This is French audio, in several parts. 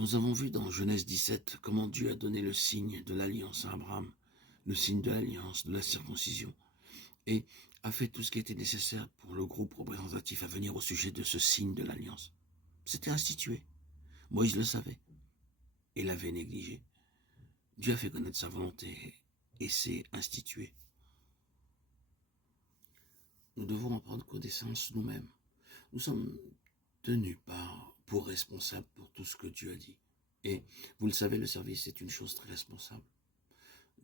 Nous avons vu dans Genèse 17 comment Dieu a donné le signe de l'alliance à Abraham, le signe de l'alliance, de la circoncision, et a fait tout ce qui était nécessaire pour le groupe représentatif à venir au sujet de ce signe de l'alliance. C'était institué. Moïse le savait et l'avait négligé. Dieu a fait connaître sa volonté et s'est institué. Nous devons en prendre connaissance nous-mêmes. Nous sommes tenus pour responsables pour tout ce que Dieu a dit. Et vous le savez, le service est une chose très responsable.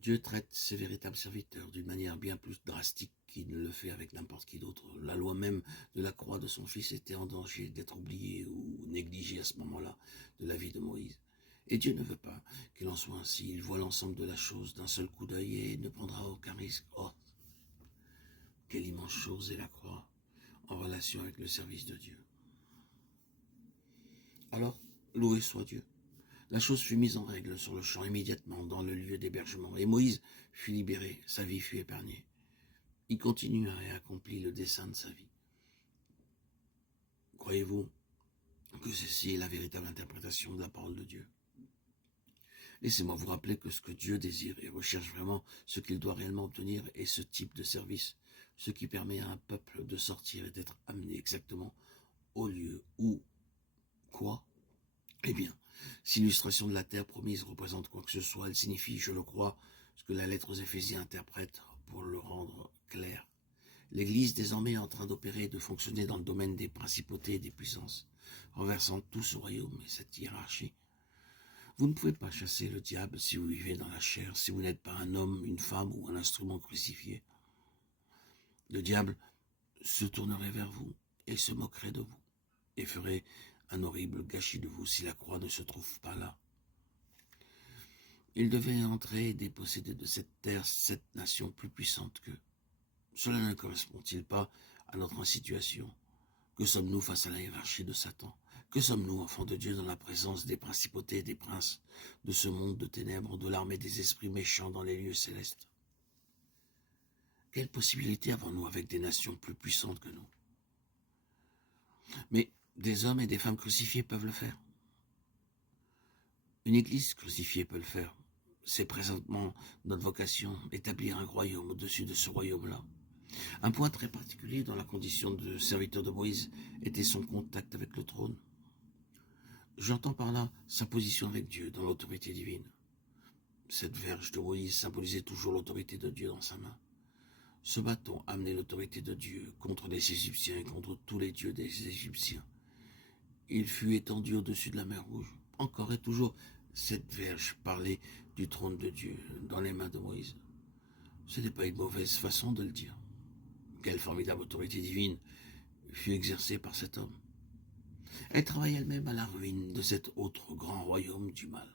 Dieu traite ses véritables serviteurs d'une manière bien plus drastique qu'il ne le fait avec n'importe qui d'autre. La loi même de la croix de son fils était en danger d'être oubliée ou négligée à ce moment-là de la vie de Moïse. Et Dieu ne veut pas qu'il en soit ainsi. Il voit l'ensemble de la chose d'un seul coup d'œil et ne prendra aucun risque. Oh, quelle immense chose est la croix en relation avec le service de Dieu. Alors, loué soit Dieu. La chose fut mise en règle sur le champ immédiatement dans le lieu d'hébergement, et Moïse fut libéré, sa vie fut épargnée. Il continua et accomplit le dessein de sa vie. Croyez-vous que ceci est la véritable interprétation de la parole de Dieu? Laissez-moi vous rappeler que ce que Dieu désire et recherche vraiment, ce qu'il doit réellement obtenir est ce type de service, ce qui permet à un peuple de sortir et d'être amené exactement au lieu où, quoi? Eh bien, si l'illustration de la terre promise représente quoi que ce soit, elle signifie, je le crois, ce que la lettre aux Éphésiens interprète pour le rendre clair. L'Église désormais est en train d'opérer et de fonctionner dans le domaine des principautés et des puissances, renversant tout ce royaume et cette hiérarchie. Vous ne pouvez pas chasser le diable si vous vivez dans la chair, si vous n'êtes pas un homme, une femme ou un instrument crucifié. Le diable se tournerait vers vous et se moquerait de vous et ferait un horrible gâchis de vous si la croix ne se trouve pas là. Il devait entrer et déposséder de cette terre cette nation plus puissante qu'eux. Cela ne correspond-il pas à notre situation? Que sommes-nous face à la hiérarchie de Satan? Que sommes-nous, enfants de Dieu, dans la présence des principautés et des princes de ce monde de ténèbres, de l'armée des esprits méchants dans les lieux célestes? Quelle possibilité avons-nous avec des nations plus puissantes que nous? Mais des hommes et des femmes crucifiés peuvent le faire. Une église crucifiée peut le faire. C'est présentement notre vocation, établir un royaume au-dessus de ce royaume-là. Un point très particulier dans la condition de serviteur de Moïse était son contact avec le trône. J'entends par là sa position avec Dieu dans l'autorité divine. Cette verge de Moïse symbolisait toujours l'autorité de Dieu dans sa main. Ce bâton amenait l'autorité de Dieu contre les Égyptiens et contre tous les dieux des Égyptiens. Il fut étendu au-dessus de la mer Rouge. Encore et toujours, cette verge parlait du trône de Dieu dans les mains de Moïse. Ce n'est pas une mauvaise façon de le dire. Quelle formidable autorité divine fut exercée par cet homme. Elle travaille elle-même à la ruine de cet autre grand royaume du mal.